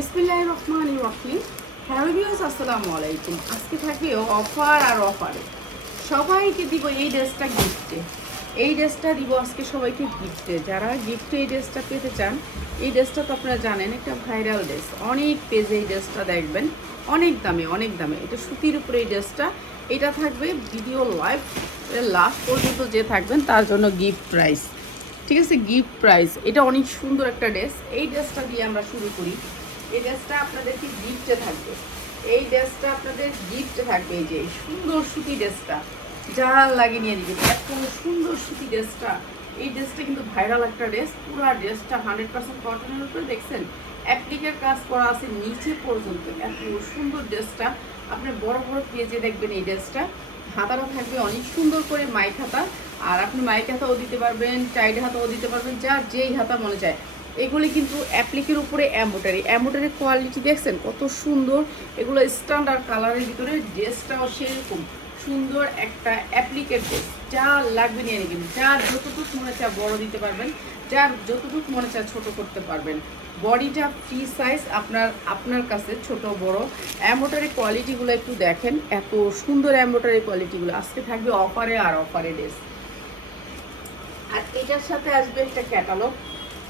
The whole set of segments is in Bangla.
বিসমিল্লাহির রহমানির রহিম। হ্যালো ভিউয়ার্স, আসসালামু আলাইকুম। আজকে থাকবে অফার আর অফারে সবাইকে দিব এই ড্রেসটা গিফটে। এই ড্রেসটা দিব আজকে সবাইকে গিফটে। যারা গিফটে এই ড্রেসটা পেতে চান, এই ড্রেসটা তো আপনারা জানেন একটা ভাইরাল ড্রেস, অনেক পেজে এই ড্রেসটা দেখবেন, অনেক দামে। এটা সুতির উপরে এই ড্রেসটা, এটা থাকবে ভিডিও লাইভ লাস্ট পর্যন্ত যে থাকবেন তার জন্য গিফট প্রাইস। ঠিক আছে, গিফট প্রাইস। এটা অনেক সুন্দর একটা ড্রেস। এই ড্রেসটা দিয়ে আমরা শুরু করি। এই ড্রেসটা আপনাদেরকে গিফটে থাকবে, এই ড্রেসটা আপনাদের গিফটে থাকবে। এই যে সুন্দর সুতি ড্রেসটা যা লাগে নিয়ে দিবে, এত সুন্দর সুতি ড্রেসটা। এই ড্রেসটা কিন্তু ভাইরাল একটা ড্রেস। পুরো ড্রেসটা 100% কটনের উপরে, দেখছেন অ্যাপ্লিকের কাজ করা আছে নিচে পর্যন্ত। এত সুন্দর ড্রেসটা আপনি বড় বড় পেজে দেখবেন। এই ড্রেসটা হাতাটা থাকবে অনেক সুন্দর করে মাইক হাতা, আর আপনি মাইক হাতাও দিতে পারবেন, টাইড হাতাও দিতে পারবেন, যার যেই হাতা মনে চায়। এগুলি কিন্তু অ্যাপ্লিকের উপরে এম্বোটারি কোয়ালিটি দেখছেন কত সুন্দর। এগুলো স্ট্যান্ডার্ড কালারের ভিতরে, ড্রেসটাও সেরকম সুন্দর একটা অ্যাপ্লিকের ড্রেস। যা লাগবে নিয়ে নেবেন, যার যতটুকু মনে চায় বড় দিতে পারবেন, যার যতটুকু মনে চায় ছোট করতে পারবেন। বডিটা ফ্রি সাইজ, আপনার কাছে ছোট বড়। এম্বোটারি কোয়ালিটিগুলো একটু দেখেন, এত সুন্দর এম্বোটারি কোয়ালিটিগুলো। আজকে থাকবে অফারে আর অফারে ড্রেস। আর এটার সাথে আসবে একটা ক্যাটালগ,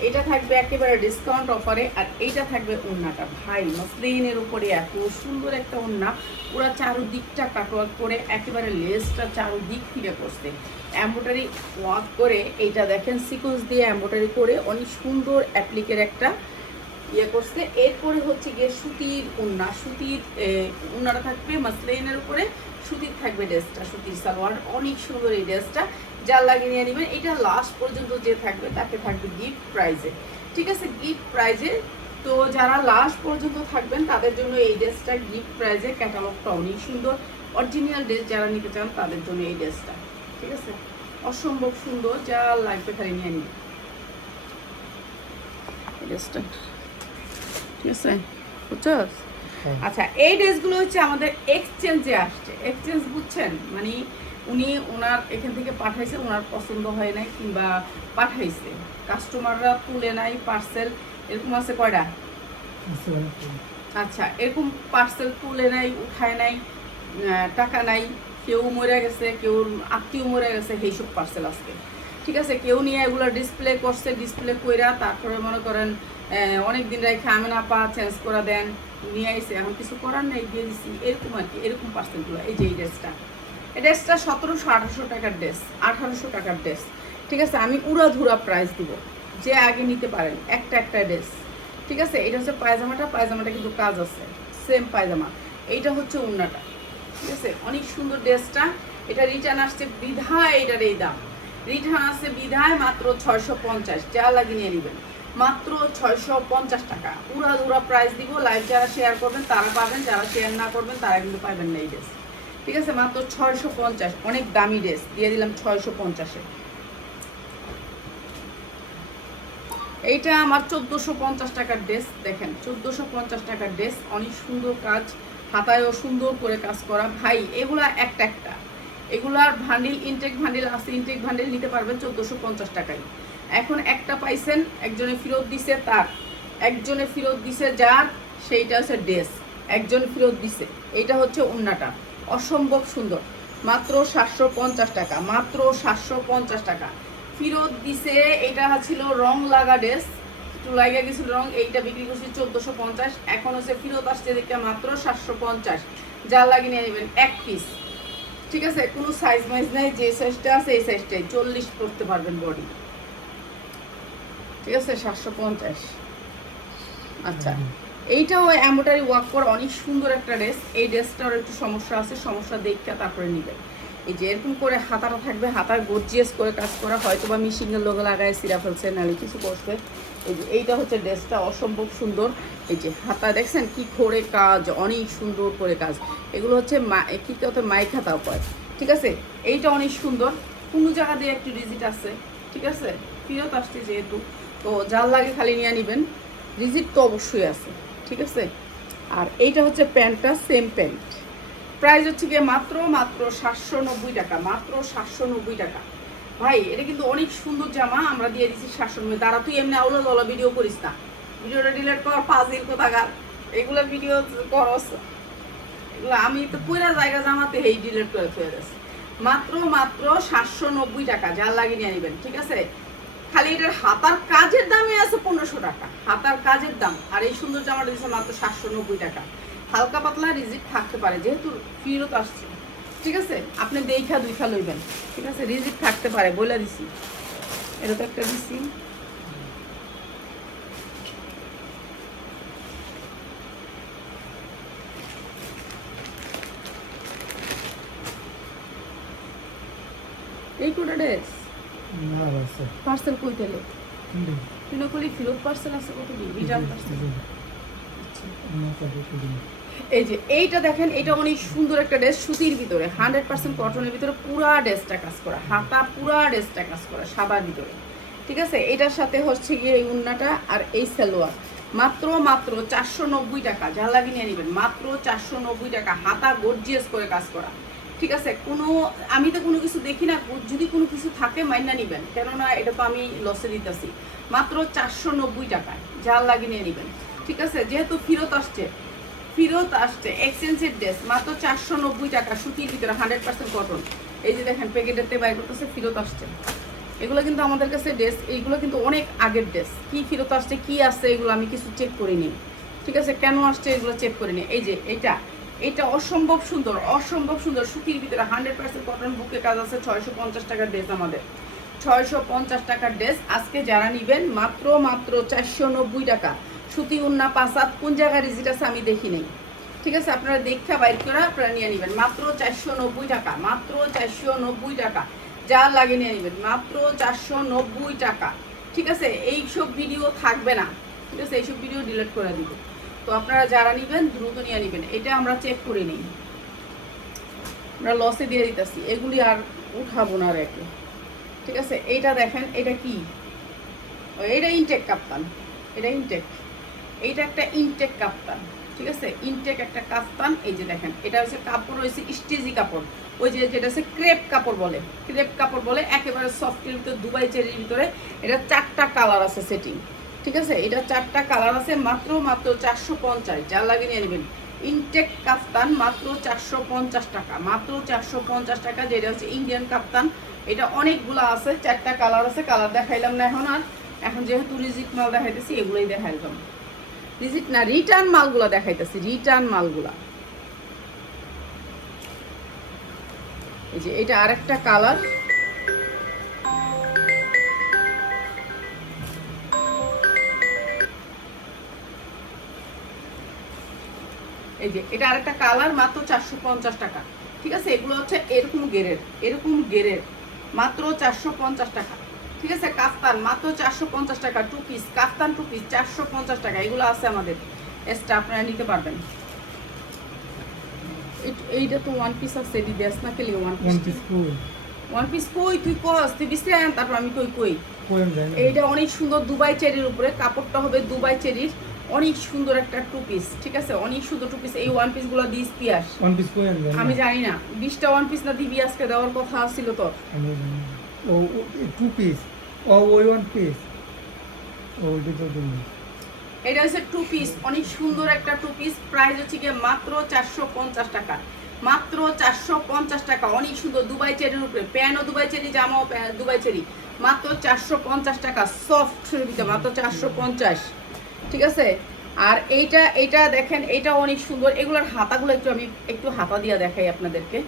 এটা থাকবে একেবারে ডিসকাউন্ট অফারে। আর এইটা থাকবে ওড়নাটা, ভাই মসলিনের উপরে এত সুন্দর একটা ওড়না, পুরো চারুদিকটা কাটওয়ার্ক করে, একেবারে লেসটা চারুদিক থেকে করছে এম্ব্রয়ডারি ওয়ার্ক করে। এইটা দেখেন সিকোয়েন্স দিয়ে এম্ব্রয়ডারি করে অনেক সুন্দর অ্যাপ্লিকের একটা ইয়ে করছে। এরপরে হচ্ছে গিয়ে সুতির ওড়না, সুতির ওড়নাটা থাকবে মসলিনের উপরে, সুতির থাকবে ড্রেসটা, সুতির সালোয়ার, অনেক সুন্দর এই ড্রেসটা। যা লাগিয়ে নিয়ে নেবেন। এটা লাস্ট পর্যন্ত যে থাকবে তাকে থাকবে গিফট প্রাইজে। ঠিক আছে, গিফট প্রাইজে। তো যারা লাস্ট পর্যন্ত থাকবেন তাদের জন্য এই ড্রেসটা গিফট প্রাইজে। ক্যাটালগটা অনেক সুন্দর, অরিজিনাল ড্রেস যারা নিতে চান তাদের জন্য এই ড্রেসটা। ঠিক আছে, অসম্ভব সুন্দর, যা লাগবে খালি নিয়ে নিবে এই ড্রেসটা। ঠিক আছে, বুঝছো? আচ্ছা, এই ড্রেসগুলো হচ্ছে আমাদের এক্সচেঞ্জে আসছে। এক্সচেঞ্জ বুঝছেন, মানে উনি ওনার এখান থেকে পাঠাইছে, ওনার পছন্দ হয় নাই কিংবা পাঠাইছে, কাস্টমাররা তুলে নাই পার্সেল, এরকম আছে কয়টা? আচ্ছা, এরকম পার্সেল তুলে নাই, উঠায় নাই, টাকা নাই, কেউ মরে গেছে, কেউ আত্মীয় মরে গেছে, এইসব পার্সেল আসছে। ঠিক আছে, কেউ নিয়ে এগুলো ডিসপ্লে করছে, ডিসপ্লে কইরা তারপরে মনে করেন অনেক দিন রেখে আমি না পা চেঞ্জ করে দেন, নিয়ে আইসে, এখন কিছু করার নেই, দিয়ে দিচ্ছি, এরকম আর কি। এরকম পার্সেলগুলো। এই যে এই ড্রেসটা, এই ড্রেসটা 1700-1800 টাকার ড্রেস, 1800 টাকার ড্রেস। ঠিক আছে, আমি উড়াধুরা প্রাইস দিব, যে আগে নিতে পারেন। একটা ড্রেস। ঠিক আছে, এটা হচ্ছে পায়জামাটা কিন্তু কাজ আছে, সেম পায়জামা। এইটা হচ্ছে ওড়নাটা। ঠিক আছে, অনেক সুন্দর ড্রেসটা। এটা রিটার্ন আসছে বিধায় এটার এই দাম, রিটার্ন আসছে বিধায় মাত্র 650। যা লাগিয়ে নিয়ে নেবেন, মাত্র 650 টাকা। উড়াধুরা প্রাইস দিব। লাইভ যারা শেয়ার করবেন তারা পাবেন, যারা শেয়ার না করবেন তারা কিন্তু পাবেন না এই ড্রেস। ঠিক আছে, মাত্র 650। অনেক দামি ড্রেস দিয়ে দিলাম 650-এ। এইটা আমার 1450 টাকার ড্রেস। দেখেন 1450 টাকার ড্রেস, অনেক সুন্দর কাজ, হাতায়ও সুন্দর করে কাজ করা। ভাই এগুলা একটা, এগুলার ভান্ডিল, ইনটেক ভান্ডিল আছে, ইনটেক ভান্ডিল নিতে পারবেন 1450 টাকায়। এখন একটা পাইছেন, একজনে ফেরত দিছে, তার একজনে ফেরত দিছে, যার সেইটা হচ্ছে ড্রেস, একজন ফেরত দিছে। এইটা হচ্ছে ওড়নাটা, অসম্ভব সুন্দর, মাত্র 750 টাকা, মাত্র 750 টাকা। ফেরত দিছে, এটা ছিল রং লাগা ড্রেস, একটু লাগা গেছিল রং, এইটা বিক্রি করছি 1450। এখন হচ্ছে ফেরত আসছে দেখে মাত্র 750। যা লাগিয়ে নিয়ে নেবেন এক পিস। ঠিক আছে, কোনো সাইজ মাইজ নাই, যে সাইজটা আছে এই সাইজটাই 40 করতে পারবেন বডি। ঠিক আছে, 750। আচ্ছা, এইটাও এমব্রয়ডারি ওয়ার্ক করা অনেক সুন্দর একটা ড্রেস। এই ড্রেসটার একটু সমস্যা আছে, সমস্যা দেখে তারপরে নেবেন। এই যে এরকম করে হাতাটা থাকবে, হাতার গর্জিয়াস করে কাজ করা, হয়তো বা মেশিনের লোক লাগায় সিরা ফেলছে, নাহলে কিছু করছে। এই যে এইটা হচ্ছে ড্রেসটা, অসম্ভব সুন্দর। এই যে হাতা দেখছেন কি করে কাজ, অনেক সুন্দর করে কাজ। এগুলো হচ্ছে কি কথা, মাইক হাতা পায়। ঠিক আছে, এইটা অনেক সুন্দর, কোনো জায়গা দিয়ে একটু রিজিট আছে। ঠিক আছে, ফেরত আসছে যেহেতু, তো যার লাগে খালি নিয়ে নেবেন, রিজিট তো অবশ্যই আছে। ঠিক আছে, আর এইটা হচ্ছে প্যান্টটা, সেম প্যান্ট। প্রাইস হচ্ছে গিয়ে মাত্র 790 টাকা, মাত্র 790 টাকা। ভাই এটা কিন্তু অনেক সুন্দর জামা, আমরা দিয়ে দিচ্ছি 790। তারা তুই এমনি আউলা দলা ভিডিও করিস না, ভিডিওটা ডিলিট কর, ফাজিল কোথাকার। এগুলো ভিডিও করস, এগুলো আমি তো পুরা জায়গা জামাতে এই ডিলিট করে ফেলে দিয়েছি। মাত্র 790 টাকা, যার লাগে নিয়ে নেবেন, ঠিক আছে? খালি এটার হাতার কাজের দামে আছে 1500 টাকা, হাতার কাজের দাম। আর এই সুন্দর জামাটা দিচ্ছে মাত্র 790 টাকা। হালকা পাতলা রিজিট থাকতে পারে, যেহেতু ফেরত আসছে, ঠিক আছে? আপনি দেখা দুইখা লইবেন, ঠিক আছে? রিজিট থাকতে পারে, বলে দিছি। এটা তো একটা দিছি। এই কোটা ড্রেস না আছে পার্সেল কই তেলে কিন্তু কিনো কলি ফেরত পার্সেল আছে কত দিন রিটার্ন পার্সেল। এই যে এইটা দেখেন, এটা অনেক সুন্দর একটা ড্রেস, সুতির ভিতরে 100% কটনের ভিতরে, পুরা ড্রেসটা কাজ করা, হাতা পুরা ড্রেসটা কাজ করা, সাদার ভিতরে, ঠিক আছে? এটার সাথে হচ্ছে গিয়ে এই উন্নাটা আর এই সালোয়ার। মাত্র 490 টাকা, যা লাগে নিয়ে নেবেন, মাত্র 490 টাকা। হাতা গর্জিয়াস করে কাজ করা, ঠিক আছে? কোনো আমি তো কোনো কিছু দেখি না, যদি কোনো কিছু থাকে মাইনা নেবেন, কেননা এটা তো আমি লসে দিতেছি। মাত্র 490 টাকায়, যা লাগে নিয়ে নেবেন, ঠিক আছে? যেহেতু ফেরত আসছে এক্সচেঞ্জের ড্রেস, মাত্র 490 টাকা, সুতির ভিতরে 100% কটন। এই যে দেখেন প্যাকেটেতে বাইর করতেছে, ফেরত আসছে। এগুলো কিন্তু আমাদের কাছে ড্রেস, এইগুলো কিন্তু অনেক আগের ড্রেস। কি ফেরত আসছে, কি আসছে, এগুলো আমি কিছু চেক করিনি, ঠিক আছে? কেন আসছে এগুলো চেক করিনি। এই যে এটা অসম্ভব সুন্দর সুতির ভিতরে 100% কটন, বুকে কাজ আছে। 650 টাকার ড্রেস, আমাদের 650 টাকার ড্রেস। আজকে যারা নিবেন মাত্র 490 টাকা। সুতি উন্না পাঁচাত, কোন জায়গায় রিজিট আছে আমি দেখি নাই, ঠিক আছে? আপনারা দেখা বাইর করে আপনারা নিয়ে নেবেন, মাত্র 490 টাকা, মাত্র 490 টাকা, যা লাগে নিয়ে নেবেন, মাত্র 490 টাকা, ঠিক আছে? এইসব ভিডিও থাকবে না, ঠিক আছে? এইসব ভিডিও ডিলিট করে দিব। তো আপনারা যারা নেবেন দ্রুত নিয়ে নেবেন। এটা আমরা চেক করে নিই, আমরা লসে দিয়ে দিতেছি, এগুলি আর উঠাবো না রেখে, ঠিক আছে? এইটা দেখেন, এটা কি, এটা ইনটেক কাপ্তান, এটা ইনটেক, এইটা একটা ইনটেক কাপ্তান, ঠিক আছে? ইনটেক একটা কাপ্তান। এই যে দেখেন, এটা হচ্ছে কাপড় হয়েছে স্টেজি কাপড়, ওই যে যেটা হচ্ছে ক্রেপ কাপড় বলে, একেবারে সফটের ভিতরে, দুবাই চেরির ভিতরে। এটা 4টা কালার আছে সেটিং, ঠিক আছে? এটা 4টা কালার আছে। মাত্র 450, যা লাগে নিয়ে নেবেন। ইনটেক কাফতান মাত্র 450 টাকা, মাত্র 450 টাকা। যেটা হচ্ছে ইন্ডিয়ান কাফতান, এটা অনেকগুলো আছে, 4টা কালার আছে। কালার দেখাইলাম না এখন যেহেতু রিজিট মাল দেখাইতেছি, এগুলোই দেখাইলাম। রিজিট না, রিটার্ন মালগুলা দেখাইতেছি, রিটার্ন মালগুলা। এই যে এটা আরেকটা কালার, এই যে এটা আরেকটা কালার, মাত্র 450 টাকা, ঠিক আছে? এগুলো হচ্ছে এরকম গেরের, মাত্র 450 টাকা, ঠিক আছে? কাফতান মাত্র 450 টাকা, টু পিস কাফতান, টু পিস 450 টাকা। এগুলো আছে আমাদের এক্সট্রা, আপনারা নিতে পারবেন। এইটা তো ওয়ান পিস আছে, এটি দেশ না কেলি ওয়ান পিস কই তুই কস, তুই বিশ্রে আন, তারপর আমি কই এইটা অনেক সুন্দর দুবাই চেরির উপরে, কাপড়টা হবে দুবাই চেরির, অনেক সুন্দর একটা টু পিস, ঠিক আছে? অনেক সুন্দর টু পিস। এই ওয়ান পিস গুলো দিস পিয়াস, আমি জানি না 20টা ওয়ান পিস না দিবি, আজকে দেওয়ার কথা ছিল তো। ও টু পিস, ও ওই ওয়ান পিস, ও এটা তো এটা হচ্ছে টু পিস, অনেক সুন্দর একটা টু পিস। প্রাইস হচ্ছে গিয়ে মাত্র 450 টাকা, মাত্র 450 টাকা। অনেক সুন্দর দুবাই চেরির উপরে, প্যান্টও দুবাই চেরি, জামাও দুবাই চেরি, মাত্র 450 টাকা। সফট ভিতরে মাত্র 450, ঠিক আছে? আর এইটা দেখেন, এটা অনেক সুন্দর। এগুলোর হাতাগুলো আমি একটু হাতা দিয়ে দেখাই আপনাদেরকে।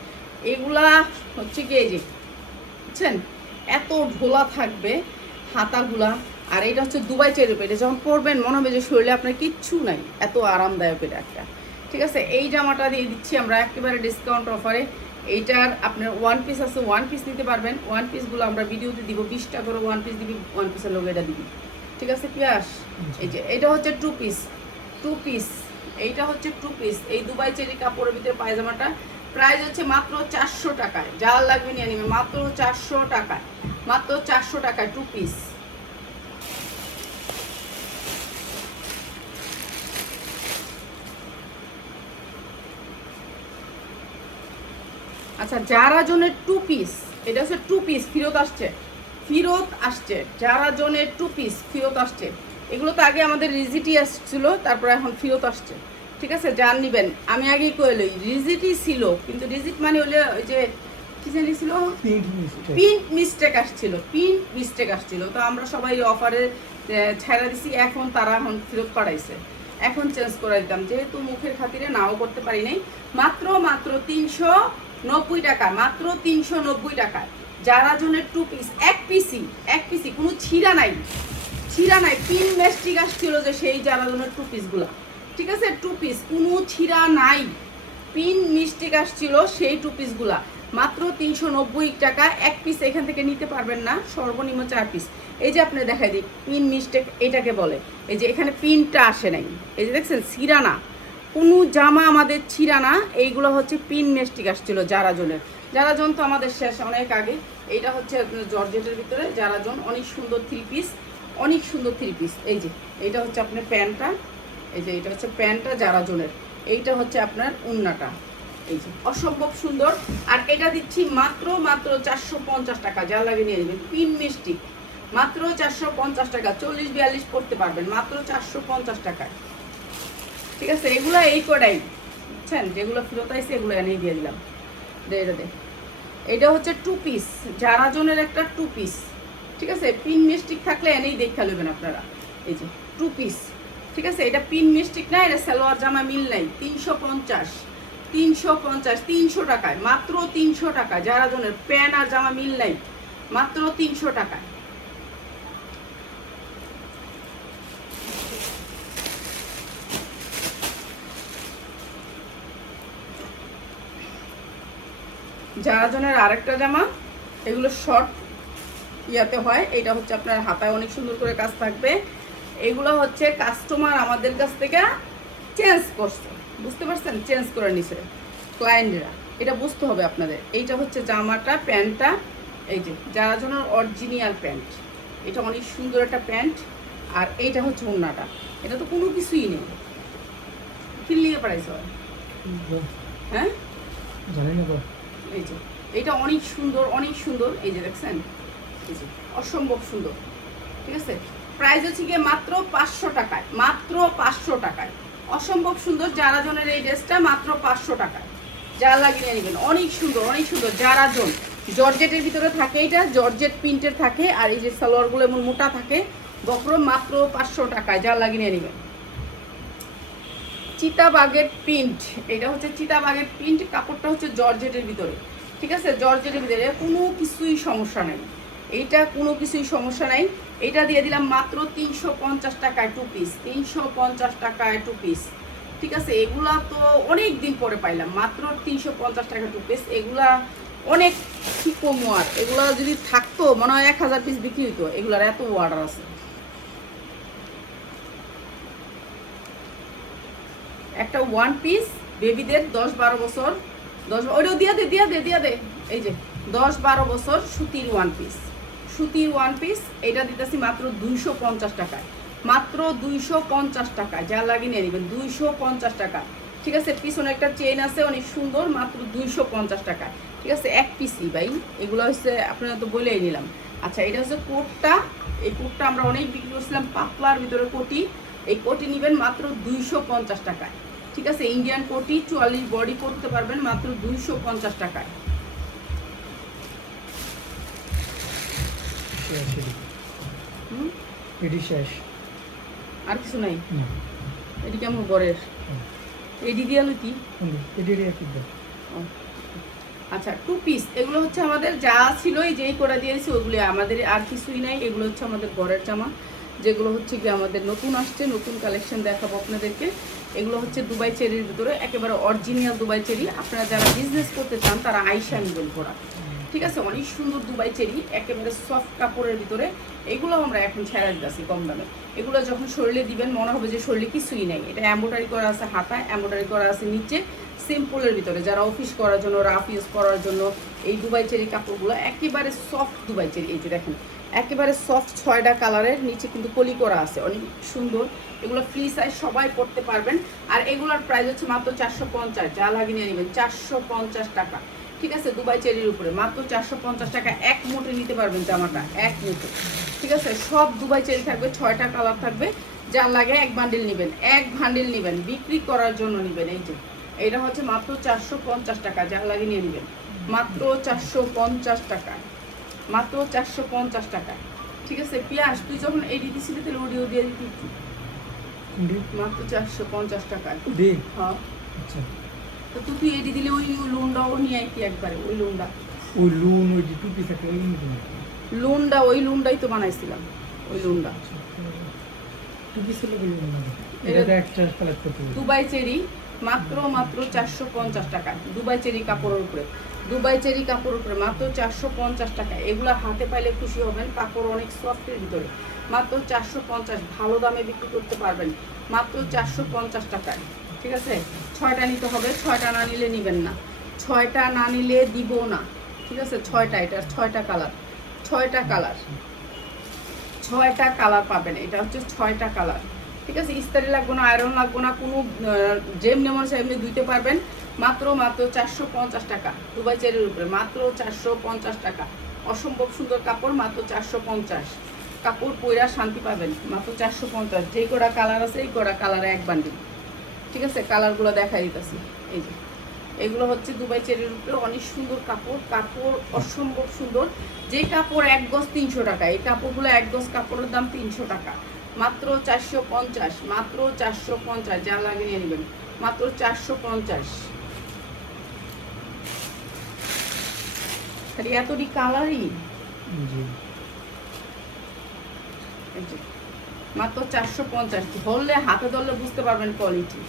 এগুলা হচ্ছে কি, এই যে বুঝছেন, এত ঢোলা থাকবে হাতাগুলা। আর এটা হচ্ছে দুবাই চেরি, এটা যখন পরবেন মনে হবে যে শরীরে আপনার কিচ্ছু নাই, এত আরামদায়ক এটা একটা, ঠিক আছে? এই জামাটা দিয়ে দিচ্ছি আমরা একেবারে ডিসকাউন্ট অফারে। এইটার আপনার ওয়ান পিস আছে, ওয়ান পিস নিতে পারবেন। ওয়ান পিসগুলো আমরা ভিডিওতে দিব, 20টা করে ওয়ান পিস দিবি, ওয়ান পিসের লোক এটা দিবি, ঠিক আছে? পিয়াস, এই যে এটা হচ্ছে টু পিস, এইটা হচ্ছে টু পিস। এই দুবাই চেরি কাপড়ের ভিতরে পায়জামাটা প্রাইস হচ্ছে মাত্র 400 টাকায়, যা লাগবে নিয়ে নেবে, মাত্র 400 টাকায়, মাত্র 400 টাকায় টু পিস। আচ্ছা, যারা জনের টু পিস, এটা হচ্ছে টু পিস ফেরত আসছে, যারা জনের টু পিস ফেরত আসছে, এগুলো তো আগে আমাদের রিজিটি আসছিল, তারপরে এখন ফেরত আসছে। ঠিক আছে, যান নিবেন। আমি আগেই কইলই রিজিটই ছিল, কিন্তু রিজিট মানে হলে ওই যে কি জানি ছিল, প্রিন্ট মিস্টেক আসছিল। তো আমরা সবাই অফারে ছেড়ে দিছি, এখন তারা এখন ফেরত পাঠাইছে, এখন চেঞ্জ করে দিতাম, যেহেতু মুখের খাতিরে নাও করতে পারি নাই। মাত্র 390 টাকা, মাত্র 390 টাকা। যারা জনের 2 পিস, এক পিসি কোনো ছিঁড়া নাই, পিন মেস্টিক আসছিল যে সেই যারা জনের 2 পিসগুলা। ঠিক আছে, 2 পিস কোনো ছিঁড়া নাই, পিন মিস্টেক আসছিল সেই 2 পিসগুলা। মাত্র 390 টাকা এক পিস। এখান থেকে নিতে পারবেন না, সর্বনিম্ন 4 পিস। এই যে আপনি দেখাই দিই, পিন মিস্টেক এটাকে বলে। এই যে এখানে পিনটা আসে নাই, এই যে দেখছেন ছিঁড়া না, কোনো জামা আমাদের ছিঁড়া না। এইগুলো হচ্ছে পিন মিস্টেক আসছিল যারা জন তো আমাদের শেষ অনেক আগে। এইটা হচ্ছে জর্জেটের ভিতরে যারা জন, অনেক সুন্দর 3 পিস, অনেক সুন্দর 3 পিস। এই যে এইটা হচ্ছে আপনার প্যান্টটা, এই যে এটা হচ্ছে প্যান্টটা যারা জনের, এইটা হচ্ছে আপনার উন্নাটা। এই যে অসম্ভব সুন্দর। আর এটা দিচ্ছি মাত্র 450 টাকা, যা লাগে নিয়ে নেবেন। পিন মিস্টিক মাত্র 450 টাকা, 40-42 পড়তে পারবেন মাত্র 450 টাকায়। ঠিক আছে, এগুলো এই কটাই বুঝছেন, যেগুলো ফেরত আইছে এগুলো এনেই দিয়ে দিলাম। এটা হচ্ছে 2 পিস, যারা জনের একটা 2 পিস। ঠিক আছে, পিন মিস্টিক থাকলে এনেই দেখা নেবেন আপনারা। এই যে 2 পিস। ঠিক আছে, এটা পিন মিস্টিক না, এটা সালোয়ার জামা মিল নাই। 350 টাকায়, মাত্র 300 টাকা। যারা জনের প্যান্ট আর জামা মিল নাই, মাত্র 300 টাকায়। যারা জনের আরেকটা জামা, এগুলো শর্ট ইয়াতে হয়। এটা হচ্ছে আপনার হাতায় অনেক সুন্দর করে কাজ থাকবে। এগুলো হচ্ছে কাস্টমার আমাদের কাছ থেকে চেঞ্জ করছে, বুঝতে পারছেন, চেঞ্জ করে নিছে ক্লায়েন্টরা, এটা বুঝতে হবে আপনাদের। এইটা হচ্ছে জামাটা, প্যান্টটা, এই যে যারা জনের অরিজিনাল প্যান্ট, এটা অনেক সুন্দর একটা প্যান্ট। আর এইটা হচ্ছে ওড়নাটা, এটা তো কোনো কিছুই নেই, কিনলিয়ে প্রাইস হয়। হ্যাঁ জানি না। এই যে এটা অনেক সুন্দর, অনেক সুন্দর। এই যে দেখছেন, এই যে অসম্ভব সুন্দর। ঠিক আছে, প্রাইস হচ্ছে গিয়ে মাত্র 500 টাকায়, মাত্র 500 টাকায়। অসম্ভব সুন্দর যারা জনের এই ড্রেসটা মাত্র 500 টাকায়, যা লাগিয়ে নেবেন। অনেক সুন্দর, অনেক সুন্দর। যারা জন জর্জেটের ভিতরে থাকে, এটা জর্জেট প্রিন্টের থাকে। আর এই যে সালোয়ারগুলো এমন মোটা থাকে, বক্রম, মাত্র 500 টাকায়, যা লাগিয়ে নেবেন। চিতাবাগের প্রিন্ট, এটা হচ্ছে চিতাবাগের প্রিন্ট। কাপড়টা হচ্ছে জর্জেটের ভিতরে। ঠিক আছে, জর্জেটের ভিতরে কোনো কিছুই সমস্যা নেই, এইটা কোনো কিছুই সমস্যা নাই। এটা দিয়ে দিলাম মাত্র 350 টাকায় 2 পিস, 350 টাকায় 2 পিস। ঠিক আছে, এগুলা তো অনেক দিন পরে পাইলাম, মাত্র 350 টাকা 2 পিস। এগুলা অনেক কি কম আর, এগুলা যদি থাকতো মনে হয় 1000 পিস বিক্রি হইতো, এগুলার এত অর্ডার আছে। একটা 1 পিস বেবিদের 10-12 বছর, 10 ওইটাও দিয়া দে। এই যে 10-12 বছর সুতির 1 পিস, সুতির 1 পিস। এটা দিতেছি মাত্র 250 টাকায়, মাত্র 250 টাকায়, যা লাগে নিয়ে নেবেন 250 টাকা। ঠিক আছে, পিছনে একটা চেইন আছে অনেক সুন্দর, মাত্র 250 টাকায়। ঠিক আছে, এক পিসই ভাই, এগুলো হচ্ছে আপনারা তো বলেই নিলাম। আচ্ছা, এটা হচ্ছে কোটটা। এই কোটটা আমরা অনেক বিক্রি করছিলাম, পাতলার ভিতরে কোটি। এই কোটি নেবেন মাত্র 250 টাকায়। ঠিক আছে, ইন্ডিয়ান কোটি 44 বডি করতে পারবেন মাত্র 250 টাকায়। আর কিছু নাই, এটি কেমন গড়ের এডি দিয়া লুতি। আচ্ছা, 2 পিস, এগুলো হচ্ছে আমাদের যা ছিল এই যেই করে দিয়েছি ওইগুলি, আমাদের আর কিছুই নাই। এগুলো হচ্ছে আমাদের গড়ের জামা, যেগুলো হচ্ছে কি আমাদের নতুন আসছে, নতুন কালেকশন দেখাবো আপনাদেরকে। এগুলো হচ্ছে দুবাই চেরির ভিতরে, একেবারে অরিজিনাল দুবাই চেরি। আপনারা যারা বিজনেস করতে চান তারা আইসা নিবেন ঘোরা। ঠিক আছে, অনেক সুন্দর দুবাই চেরি, একেবারে সফট কাপড়ের ভিতরে। এগুলো আমরা এখন ছেড়ে দিচ্ছি কম দামে। এগুলো যখন শরীরে দিবেন মনে হবে যে শরীরে কিছুই নেই। এটা এমব্রয়ডারি করা আছে হাতায়, এমব্রয়ডারি করা আছে নিচে, সিম্পলের ভিতরে। যারা অফিস করার জন্য, রাফ ইউজ করার জন্য এই দুবাই চেরি কাপড়গুলো একেবারে সফট দুবাই চেরি। এই যে দেখেন, একেবারে সফট 6টা কালারের, নিচে কিন্তু কলি করা আছে, অনেক সুন্দর। এগুলো ফ্রি সাইজ, সবাই পরতে পারবেন। আর এগুলোর প্রাইস হচ্ছে মাত্র 450, যা লাগিয়ে নিয়ে নেবেন 450 টাকা। ঠিক আছে, দুবাই চেরির উপরে মাত্র 450 টাকা এক মুঠে নিতে পারবেন জামাটা, এক মুঠে। ঠিক আছে, সব দুবাই চেরি থাকবে, 6টা কালার থাকবে। যার লাগে এক বান্ডিল নেবেন, এক বান্ডিল নেবেন, বিক্রি করার জন্য নেবেন। এই যে এটা হচ্ছে মাত্র 450 টাকা, যার লাগে নিয়ে নেবেন মাত্র 450 টাকা, মাত্র 450 টাকা। ঠিক আছে, পিয়াস তুই যখন এডি দিছিলি তাহলে ওডিও দিয়ে দিতি একটু। মাত্র 450 টাকা। হ্যাঁ আচ্ছা, তো তুই এডি দিলে ওই লোনটাও নিয়ে আইতি একবারে, ওই লোনটা, ওই লুন ওই যে টুপি থাকে ওই লোনটা, ওই লোনটাই তো বানাইছিলাম, ওই লোনটা। টুপি ছিল ওই লুন না, এটা তো একটা কালেক্ট করতে হবে। দুবাই চেরি মাত্র মাত্র 450 টাকা, দুবাই চেরি কাপড়ের উপরে, দুবাই চেরি কাপড়ের উপরে মাত্র 450 টাকা। এগুলা হাতে পাইলে খুশি হবেন, কাপড় অনেক সফটের ভিতরে, মাত্র 450, ভালো দামে বিক্রি করতে পারবেন মাত্র 450 টাকায়। ঠিক আছে, 6টা নিতে হবে, 6টা না নিলে নেবেন না, 6টা না নিলে দিব না। ঠিক আছে, 6টা, এটা 6টা কালার, 6টা কালার, 6টা কালার পাবেন। এটা হচ্ছে 6টা কালার। ঠিক আছে, ইস্তারি লাগবে না, আয়রন লাগবে না, কোনো যেমনি মনে হয় এমনি ধুইতে পারবেন মাত্র মাত্র 450 টাকা, দুবাই চেরির উপরে মাত্র 450 টাকা। অসম্ভব সুন্দর কাপড়, মাত্র 450, কাপড় পইরা শান্তি পাবেন মাত্র 450। যেই কটা কালার আছে এই কটা কালারে এক বান্ডিল। ঠিক আছে, কালারগুলো দেখাই দিতেছি। এই যে এগুলো হচ্ছে দুবাই চেরির উপরে অনেক সুন্দর কাপড়, কাপড় অসম্ভব সুন্দর। যে কাপড় 1 গজ 300 টাকা, এই কাপড়গুলো 1 গজ কাপড়ের দাম 300 টাকা, মাত্র 450, মাত্র 450, যা লাগে নিয়ে নেবেন মাত্র 450। খালি এতটি কালারই, মাত্র 450। ধরলে হাতে ধরলে বুঝতে পারবেন কোয়ালিটি,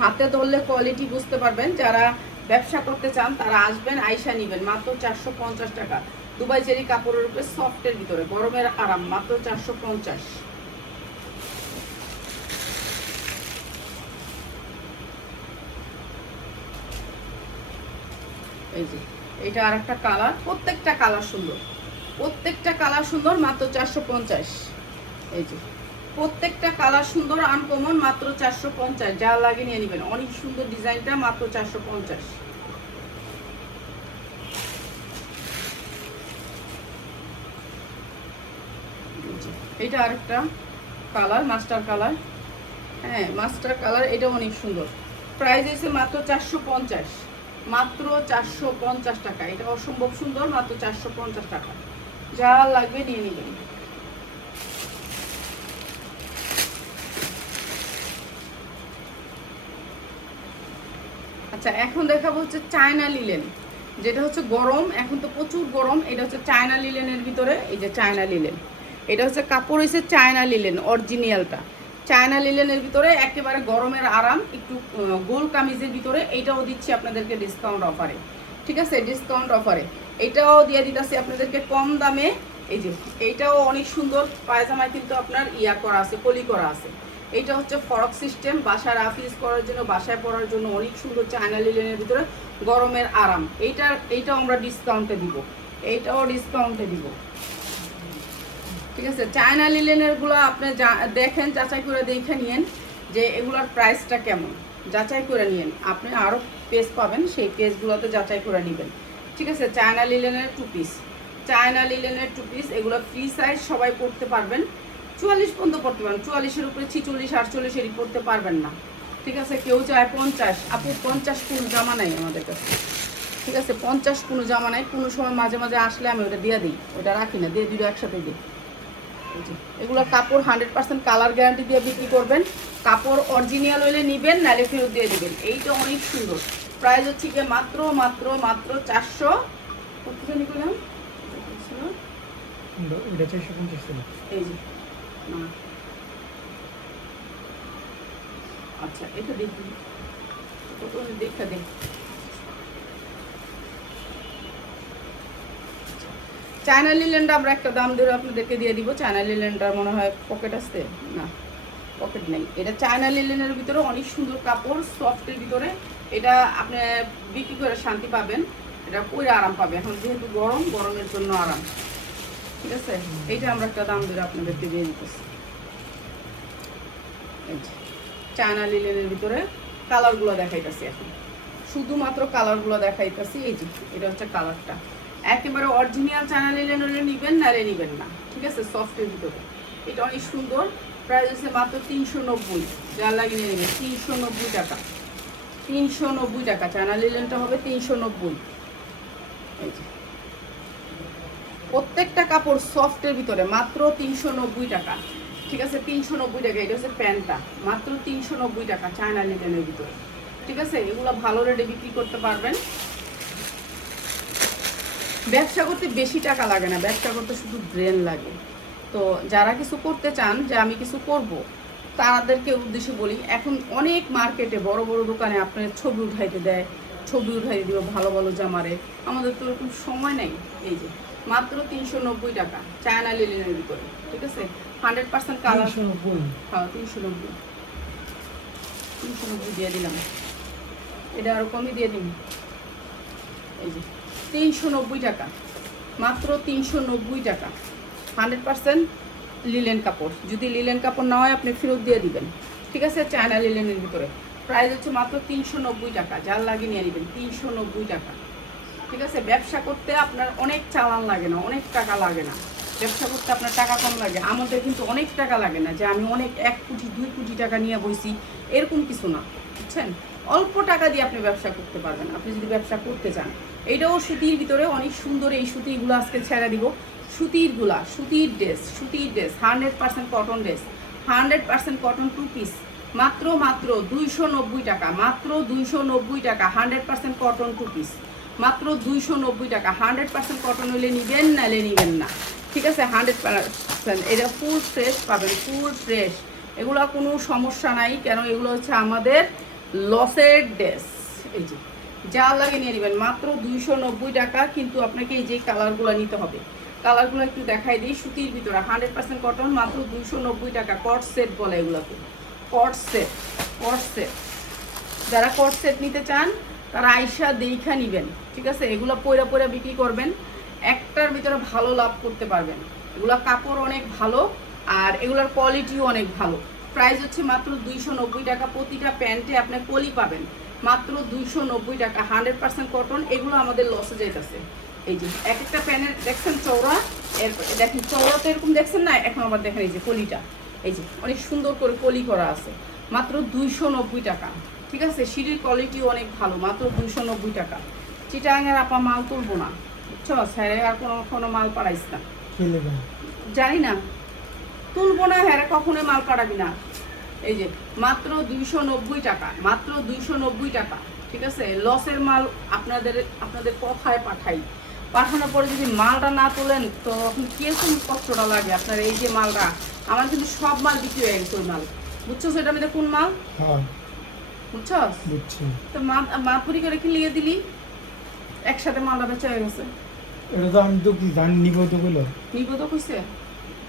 হাতে ধরলে কোয়ালিটি বুঝতে পারবেন। যারা ব্যবসা করতে চান তারা আসবেন, আইসা নিবেন মাত্র 450 টাকা। দুবাই চেরি কাপড়ের উপরে সফটের ভিতরে, গরমের আরাম, মাত্র 450। এই যে এটা আর একটা কালার, প্রত্যেকটা কালার সুন্দর, প্রত্যেকটা কালার সুন্দর, মাত্র 450। এই যে প্রত্যেকটা কালার সুন্দর, আনকমন, মাত্র 450, যা লাগে নিয়ে নেবেন। অনেক সুন্দর ডিজাইনটা, মাত্র 450। এটা আরেকটা কালার, মাস্টার কালার। হ্যাঁ, মাস্টার কালার, এটা অনেক সুন্দর। প্রাইস হয়েছে মাত্র 450, মাত্র 450 টাকা। এটা অসম্ভব সুন্দর, মাত্র 450 টাকা, যা লাগবে নিয়ে নেবেন। আচ্ছা, এখন দেখাবো হচ্ছে চায়না লিলেন, যেটা হচ্ছে গরম, এখন তো প্রচুর গরম। এটা হচ্ছে চায়না লিলেনের ভিতরে, এই যে চায়না লিলেন, এটা হচ্ছে কাপড় হয়েছে চায়না লিলেন অরিজিনালটা, চায়না লিলেনের ভিতরে একেবারে গরমের আরাম। একটু গোল কামিজের ভিতরে, এইটাও দিচ্ছি আপনাদেরকে ডিসকাউন্ট অফারে। ঠিক আছে, ডিসকাউন্ট অফারে এইটাও দিয়ে দিতেছি আপনাদেরকে কম দামে। এই যে এইটাও অনেক সুন্দর, পায়জামায় কিন্তু আপনার ইয়া করা আছে, কলি করা আছে। এইটা হচ্ছে ফরক সিস্টেম, বাসায় রাফিজ করার জন্য, বাসায় পরার জন্য অনেক সুন্দর, চায়না লিলেনের ভিতরে গরমের আরাম। এইটাও আমরা ডিসকাউন্টে দিব, এইটাও ডিসকাউন্টে দিব। ঠিক আছে, চায়না লিলেনের গুলো আপনি দেখেন, যাচাই করে দেখে নিয়েন যে এগুলোর প্রাইসটা কেমন, যাচাই করে নিয়েন। আপনি আরও পেজ পাবেন, সেই পেজগুলোতে যাচাই করে নেবেন। ঠিক আছে, চায়না লিলেনের 2 পিস, চায়না লিলেনের 2 পিস, এগুলো ফ্রি সাইজ, সবাই পড়তে পারবেন। 44 পর্যন্ত পড়তে পারবেন, 44-এর উপরে 46, 48 এরই পড়তে পারবেন না। ঠিক আছে, কেউ চায় 50, আপু 50 কোনো জামা নাই আমাদের কাছে। ঠিক আছে, 50 কোনো জামা নাই। কোনো সময় মাঝে মাঝে আসলে আমি ওটা দিয়ে দিই, ওটা রাখি না, দিয়ে দুটো একসাথে দিই। এগুলো কাপড় 100% কালার গ্যারান্টি দিয়ে বিক্রি করবেন। কাপড় অরিজিনাল হলে নেবেন, নাহলে ফেরত দিয়ে দেবেন। এইটা অনেক সুন্দর, প্রাইস হচ্ছে গিয়ে মাত্র মাত্র মাত্র 400, কত জানি করলাম, এই যে না, আচ্ছা এটা দেখি, দেখা দেখ। চায়না লিলেনটা আমরা একটা দাম ধরে আপনাদেরকে দিয়ে দিব। চায়না লিলেনটার মনে হয় পকেট আসছে না, পকেট নেই। এটা চায়না লিলেনের ভিতরে অনেক সুন্দর কাপড়, সফটের ভিতরে। এটা আপনি বিক্রি করে শান্তি পাবেন, এটা পরে আরাম পাবে। এখন যেহেতু গরম, গরমের জন্য আরাম। ঠিক আছে, এইটা আমরা একটা দাম ধরে আপনাদেরকে দিয়ে দিতেছি। চায়না লিলেনের ভিতরে কালারগুলো দেখাইতেছি এখন, শুধুমাত্র কালারগুলো দেখাইতেছি। এই যে এটা হচ্ছে কালারটা, একেবারে অরিজিনাল চায়না লিলেন হলে নিবেন, নালে নিবেন না, ঠিক আছে। সফটের ভিতরে এটা অনেক সুন্দর, প্রাইস হচ্ছে মাত্র 390, যার লাগিয়ে নেবেন 390 টাকা। 390 টাকা চায়না লিলেনটা হবে 390। এই যে প্রত্যেকটা কাপড় সফটের ভিতরে মাত্র 390 টাকা, ঠিক আছে। 390 টাকা। এটা হচ্ছে প্যান্টটা, মাত্র 390 টাকা চায়না লিলেনের ভিতরে, ঠিক আছে। এগুলো ভালো রেটে বিক্রি করতে পারবেন। ব্যবসা করতে বেশি টাকা লাগে না, ব্যবসা করতে শুধু ব্রেন লাগে। তো যারা কিছু করতে চান যে আমি কিছু করব, তাদেরকে উদ্দেশ্যে বলি, এখন অনেক মার্কেটে বড় বড় দোকানে আপনার ছবি উঠাইতে দেয়, ছবি উঠাই দিব ভালো ভালো জামারে, আমাদের তো এরকম সময় নেই। এই যে মাত্র 390 টাকা চায়না লিলেনের ভিতরে, ঠিক আছে। 100% কালার। হ্যাঁ 390, 390 দিয়ে দিলাম। এটা আরো কমই দিয়ে দিন। এই যে 390 টাকা, মাত্র 390 টাকা। 100% লিলেন কাপড়। যদি লিলেন কাপড় না হয় আপনি ফেরত দিয়ে দিবেন, ঠিক আছে। চায়না লিলেনের ভিতরে প্রাইস হচ্ছে মাত্র 390 টাকা, যার লাগে নিয়ে নেবেন 390 টাকা, ঠিক আছে। ব্যবসা করতে আপনার অনেক চালান লাগে না, অনেক টাকা লাগে না। ব্যবসা করতে আপনার টাকা কম লাগে, আমাদের কিন্তু অনেক টাকা লাগে না যে আমি অনেক 1 কোটি 2 কোটি টাকা নিয়ে বসি, এরকম কিছু না, বুঝছেন। অল্প টাকা দিয়ে আপনি ব্যবসা করতে পারবেন, আপনি যদি ব্যবসা করতে চান। এইটাও সুতির ভিতরে অনেক সুন্দর, এই সুতিগুলো আজকে ছেড়ে দিব। সুতিরগুলা, সুতির ড্রেস, সুতির dress, 100% cotton dress, 100% cotton 2 piece, মাত্র 290 টাকা, মাত্র 290 টাকা। 100% কটন 2 পিস, মাত্র 290 টাকা। 100% কটন হলে নিবেন, নালে নিবেন না, ঠিক আছে। 100%। এটা ফুল ফ্রেশ পাবেন, ফুল ফ্রেশ। এগুলো কোনো সমস্যা নাই, কেন এগুলো হচ্ছে আমাদের লসের ড্রেস। এই যে যা লাগে নিয়ে নেবেন, মাত্র 290 টাকা। কিন্তু আপনাকে এই যে কালারগুলো নিতে হবে, কালারগুলো একটু দেখাই দিই। সুতির ভিতরে 100% কটন, মাত্র 290 টাকা। কট সেট বলে এগুলোকে, কট সেট, কট সেট। যারা কট সেট নিতে চান তারা আইসা দেইখা নিবেন, ঠিক আছে। এগুলো পয়রা পয়রা বিক্রি করবেন, একটার ভিতরে ভালো লাভ করতে পারবেন। এগুলো কাপড় অনেক ভালো আর এগুলোর কোয়ালিটিও অনেক ভালো। প্রাইস হচ্ছে মাত্র 290 টাকা। প্রতিটা প্যান্টে আপনি কলি পাবেন, মাত্র 290 টাকা। 100% কটন। এগুলো আমাদের লসে যাইতেছে। এই যে এক একটা প্যান্টের দেখছেন চওড়া, এরপর দেখেন চওড়া তো এরকম দেখছেন না, এখন আবার দেখেন এই যে কলিটা, এই যে অনেক সুন্দর করে কলি করা আছে, মাত্র 290 টাকা, ঠিক আছে। সিঁড়ির কোয়ালিটিও অনেক ভালো, মাত্র 290 টাকা। চিটাঙের আপা মাল তুলবো না, বুঝছো, স্যারে আর কোনো মাল পাড়াইস না, জানি না, তুলবো না, হ্যাঁ কখনোই মাল পাড়াবি না। এই যে মাত্র 290 টাকা, মাত্র 290 টাকা, ঠিক আছে। লসের মাল আপনাদের কথায় পাঠানোর পরে যদি মালটা না তোলেন তো এখন কিরকম কষ্টটা লাগে আপনার। এই যে মালটা আমার কিন্তু সব মাল বিক্রি হয়ে গেছে, ওই মাল, বুঝছো। সেটা মধ্যে কোন মাল, বুঝছো, তো মাপুরি করে কি লিয়ে দিলি, একসাথে মালটা বেচা হয়ে গেছে। এটা তো আমি তো কি জানি, নিব তো কইছে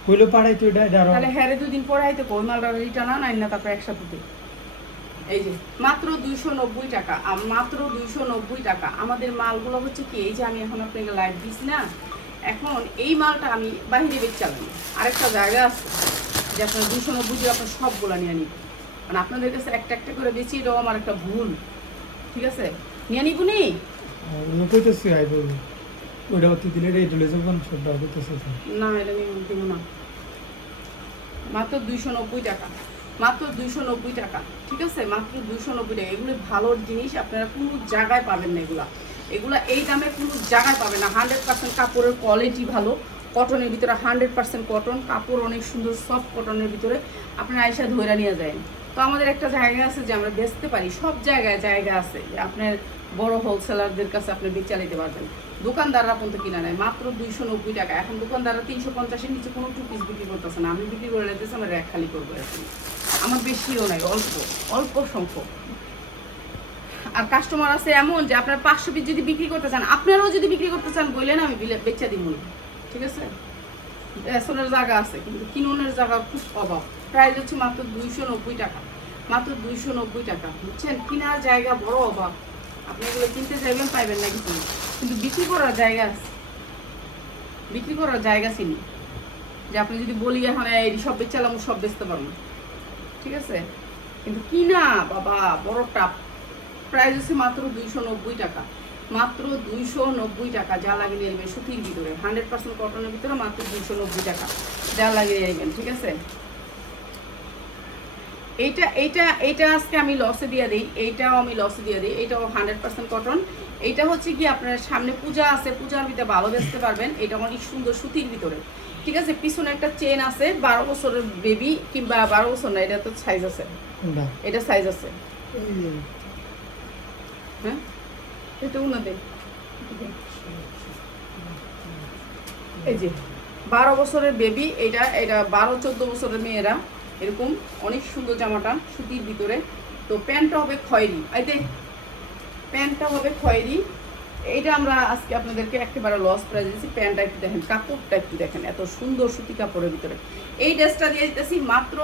কইলো পাড়াই তো এটা তাহলে হ্যারে 2 দিন পরে আইতে কই মালটা রিটার্ন আনাই না, তারপর একসাথে দিই। এই যে মাত্র 290 টাকা, মাত্র 290 টাকা। আমাদের মালগুলো হচ্ছে কি, এই যে আমি এখন আপনাকে লাইভ দিচ্ছি না, এখন এই মালটা আমি বাইরে বেচালাম। আরেকটা জায়গা আছে যে আপনার 290 দিয়ে আপনার সবগুলো নিয়ে নিব, মানে আপনাদের কাছে একটা একটা করে বেশি, এটাও আমার একটা ভুল, ঠিক আছে। নিয়ে নিব নি কইতেছি আইবো ওইটা অতি দিলে এটা লয়ে যাবেন সবটা কইতেছে না, এটা নিয়ে দিব না। মাত্র 290 টাকা, মাত্র 290 টাকা, ঠিক আছে। মাত্র 290 টাকা। এগুলো ভালো জিনিস, আপনারা কোনো জায়গায় পাবেন না। এগুলা এই দামে কোনো জায়গায় পাবেন না। 100% কাপড়ের কোয়ালিটি ভালো, কটনের ভিতরে 100% কটন, কাপড় অনেক সুন্দর সফট কটনের ভিতরে। আপনারা আইসা ধইরা নিয়ে যায়। তো আমাদের একটা জায়গা আছে যে আমরা বেচতে পারি, সব জায়গায় জায়গা আছে যে আপনার বড় হোলসেলারদের কাছে আপনি বেচা নিতে পারবেন। দোকানদাররা পর্যন্ত কিনা নেয়, মাত্র 290 টাকা। এখন দোকানদাররা 350-এর নিচে কোনো 2 পিস বিক্রি করতেছে না। আমি বিক্রি করে নিতেছি, আমার র্যাক খালি করবো এখন। আমার বেশিও নাই, অল্প অল্প সংখ্যক। আর কাস্টমার আছে এমন যে আপনার 500 পিস যদি বিক্রি করতে চান, আপনারাও যদি বিক্রি করতে চান বললেন, আমি বেচা দিব, ঠিক আছে। বেসনের জায়গা আছে কিন্তু কিনুনের জায়গার খুব অভাব। প্রাইস হচ্ছে মাত্র 290 টাকা, মাত্র 290 টাকা, বুঝছেন। কেনার জায়গা বড় অভাব, আপনি এগুলো কিনতে চাইবেন পাইবেন না কিছু, কিন্তু বিক্রি করার জায়গা আছে, বিক্রি করার জায়গা চিনি যে আপনি যদি বলি এখন এই সব বেচালাম, সব বেচতে পারবো, ঠিক আছে। কিন্তু কিনা বাবা বড় টাপ, প্রাইস হচ্ছে মাত্র 290 টাকা, মাত্র 290 টাকা। যা লাগিয়ে নেবেন সুতির ভিতরে 100% কটনের ভিতরে মাত্র 290 টাকা, যা লাগিয়ে নেবেন। ঠিক আছে, এইটা এইটা এইটা আজকে আমি লসে দিয়ে দিই, এইটাও আমি লসে দিয়ে দিই। এটাও 100% কটন। এইটা হচ্ছে কি আপনার সামনে পূজা আছে, পূজার ভিতরে ভালো বেচতে পারবেন। এটা অনেক সুন্দর সুতির ভিতরে। ঠিক আছে, পিছনে একটা চেন আছে, 12 বছরের বেবি কিংবা 12 বছর না, এটা তো সাইজ আছে, এটা সাইজ আছে। হ্যাঁ, এটা উনাদের এই যে 12 বছরের বেবি, এটা 12-14 বছরের মেয়েরা এরকম অনেক সুন্দর জামাটা সুতির ভিতরে। তো প্যান্টটা হবে খয়েরি, আইতে প্যান্টটা হবে খয়েরি। এইটা আমরা আজকে আপনাদেরকে একেবারে লস প্রাইস দিচ্ছি। প্যান্টটা একটু দেখেন, কাপড়টা একটু দেখেন, এত সুন্দর সুতি কাপড়ের ভিতরে। এই ড্রেসটা দিয়ে দিতেছি মাত্র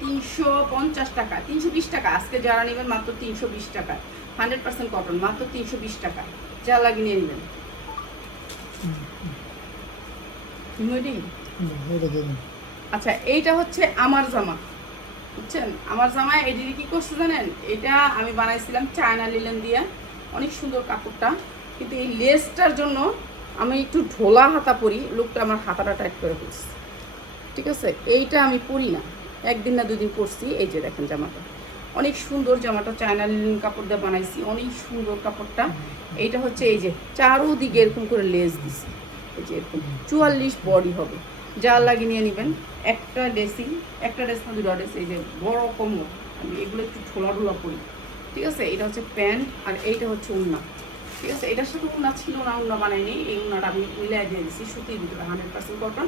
350 টাকা, 320 টাকা। আজকে যারা নেবেন মাত্র 320 টাকা, 100% কটন, মাত্র 320 টাকা। যা লাগিয়ে নিয়ে নেবেন। আচ্ছা, এইটা হচ্ছে আমার জামা, বুঝছেন? আমার জামা এদিকে কি করছে জানেন? এটা আমি বানাইছিলাম চায়না লিলেন দিয়ে, অনেক সুন্দর কাপড়টা। কিন্তু এই লেসটার জন্য আমি একটু ঢোলা হাতা পরি, লোকটা আমার হাতাটা টাইট করে ফেলছে। ঠিক আছে, এইটা আমি পরি না, একদিন না দুদিন পরছি। এই যে দেখেন জামাটা অনেক সুন্দর, জামাটা চায়না লিলেন কাপড় দিয়ে বানাইছি, অনেক সুন্দর কাপড়টা। এইটা হচ্ছে এই যে চারোদিকে এরকম করে লেস দিছি, এই যে এরকম 44 বডি হবে। যা লাগিয়ে নিয়ে নেবেন। একটা ড্রেসিং, একটা ড্রেস না দুটো ড্রেস, এই যে বড় কোমর, আমি এগুলো একটু ঢোলা ঢোলা করি। ঠিক আছে, এটা হচ্ছে প্যান্ট আর এইটা হচ্ছে উন্না। ঠিক আছে, এটার সাথে উন্না ছিল না, উন্না বানাইনি। এই উন্নাটা আমি মিলাই দিয়ে দিচ্ছি সুতির ভিতরে, 100% কটন,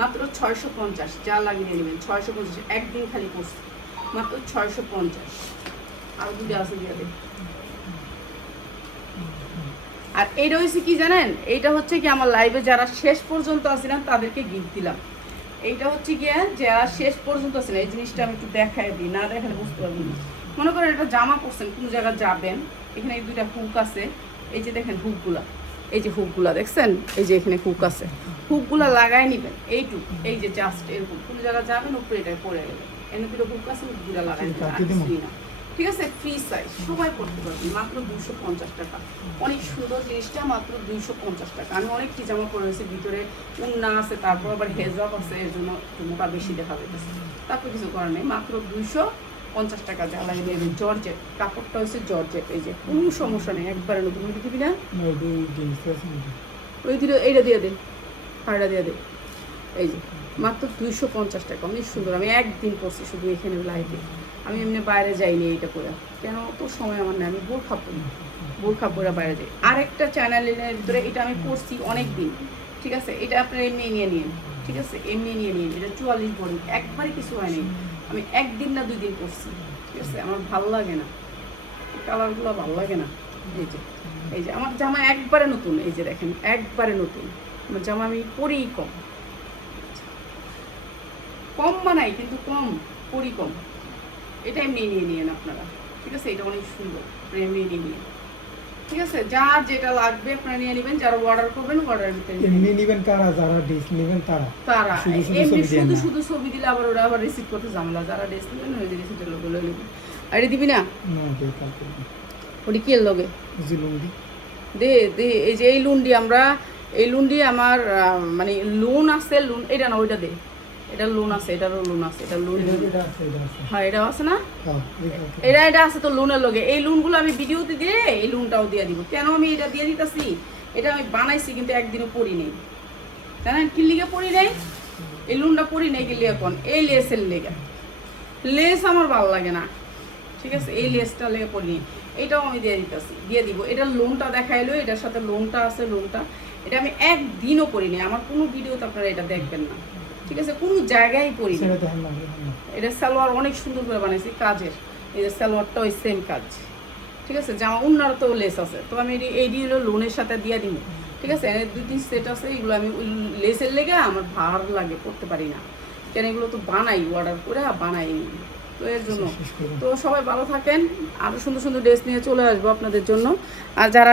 মাত্র 650। যা লাগিয়ে নেবেন 650, একদিন খালি পড়ছি, মাত্র 650। আর দুটো আছে দিয়ে দেবে। আর এইটা হচ্ছে কি জানেন? এইটা হচ্ছে কি আমার লাইভে যারা শেষ পর্যন্ত আছিলেন তাদেরকে গিফট দিলাম। এইটা হচ্ছে গিয়ে যারা শেষ পর্যন্ত আছেন, এই জিনিসটা আমি একটু দেখাই দিই, না দেখালে বুঝতে পারবেন না। মনে করেন এটা জামা পরছেন, কোনো জায়গায় যাবেন, এখানে এই দুইটা হুক আছে, এই যে দেখেন হুকগুলা, এই যে হুকগুলা দেখছেন, এই যে এখানে হুক আছে, হুকগুলা লাগাই নেবেন এইটুক, এই যে জাস্ট এরকম কোনো জায়গায় যাবেন উপরে এটা পরে গেলে এনে দুটো হুক আছে, হুকগুলা লাগাই নেবেন, আর কিছুই না। ঠিক আছে, ফ্রি সাইজ, সবাই করতে পারবেন, মাত্র 250 টাকা। অনেক সুন্দর জিনিসটা, মাত্র 250 টাকা। আমি অনেকটি জামা পরে রয়েছি, ভিতরে উন্না আছে, তারপর আবার হেজাব আছে, এর জন্য মোটা বেশি দেখা যাচ্ছে, তারপর কিছু করার নেই, মাত্র 250 টাকা। যা লাগে নেবেন। জর্জেট, কাপড়টা হচ্ছে জর্জেট, এই যে কোনো সমস্যা নেই, একবারে নতুন। ওইটা দিবি না, ওই দিলে এইটা দিয়ে দে, আরটা দিয়ে দে। এই যে মাত্র 250 টাকা, অনেক সুন্দর। আমি একদিন পরছি শুধু এখানে লাইভে, আমি এমনি বাইরে যাইনি এইটা করে, কেন তো সময় আমার নেই, আমি বোরখা পরি, বোরখা পরে বাইরে যাই। আরেকটা চ্যানেলের ভিতরে এটা আমি পরছি অনেক দিন। ঠিক আছে, এটা আপনার এমনি নিয়ে নিন। ঠিক আছে, এমনি নিয়ে নিন। এটা 44 বডি, একবারে কিছু হয়নি, আমি একদিন না 2 দিন পরছি। ঠিক আছে, আমার ভালো লাগে না, কালারগুলো ভালো লাগে না। এই যে এই যে আমার জামা একবারে নতুন, এই যে দেখেন একবারে নতুন। আমার জামা আমি পরিই কম, কম বানাই কিন্তু কম পরি, কম। এটা এমনি নিয়ে নিন আপনারা। ঠিক আছে, এটা অনেক সুন্দর, এমনি নিয়ে নিন। ঠিক আছে, যার যেটা লাগবে আপনারা নিয়ে নেবেন। যারা অর্ডার করবেন অর্ডারের ভিতরে এমনি নেবেন কারা, যারা ড্রেস নেবেন তারা এমনি শুধু শুধু ছবি দিলে আবার ওরা আবার রিসিভ করতে ঝামেলা। যারা ড্রেস নেবেন ওই রিসিভের লোক নেবেন। আর এটা দিবি না, ওটি কি এর লগে দে দে। এই যে এই লুন্ডি, আমরা এই লুন্ডি আমার মানে লোন আছে, লোন এটা না ওইটা দে, এটা লোন আছে, এটারও লোন আছে, এটা লোন, হ্যাঁ এটাও আছে না, এটা আছে তো লোনের লগে। এই লোনগুলো আমি ভিডিওতে দিয়ে এই লোনটাও দিয়ে দিব। কেন আমি এটা দিয়ে দিতেছি? এটা আমি বানাইছি কিন্তু একদিনও পড়ি নেই, জানেন কি লিগে পড়ি নেই? এই লোনটা পড়ি নেই গেলে এখন এই লেসের লেগে, লেস আমার ভালো লাগে না। ঠিক আছে, এই লেসটা লেগে পড়ি নেই, এটাও আমি দিয়ে দিতেছি, দিয়ে দিব। এটার লোনটা দেখাইলো, এটার সাথে লোনটা আছে, লোনটা এটা আমি একদিনও পড়ি নেই। আমার কোনো ভিডিওতে আপনারা এটা দেখবেন না। ঠিক আছে, কোনো জায়গায় পরি না। এটা সালোয়ার অনেক সুন্দর করে বানাইছি কাজের, এই যে সালোয়ারটা ওই সেম কাজ। ঠিক আছে, জামা উন্নার তো লেস আছে, তো আমি এই দিয়ে লোনের সাথে দিয়ে দিব। ঠিক আছে, 2-3 সেট আছে, এগুলো আমি লেসের লেগে আমার ভার লাগে, করতে পারি না, কেন এগুলো তো বানাই, অর্ডার করে বানাই, তো এর জন্য। তো সবাই ভালো থাকেন, আরও সুন্দর সুন্দর ড্রেস নিয়ে চলে আসবো আপনাদের জন্য। আর যারা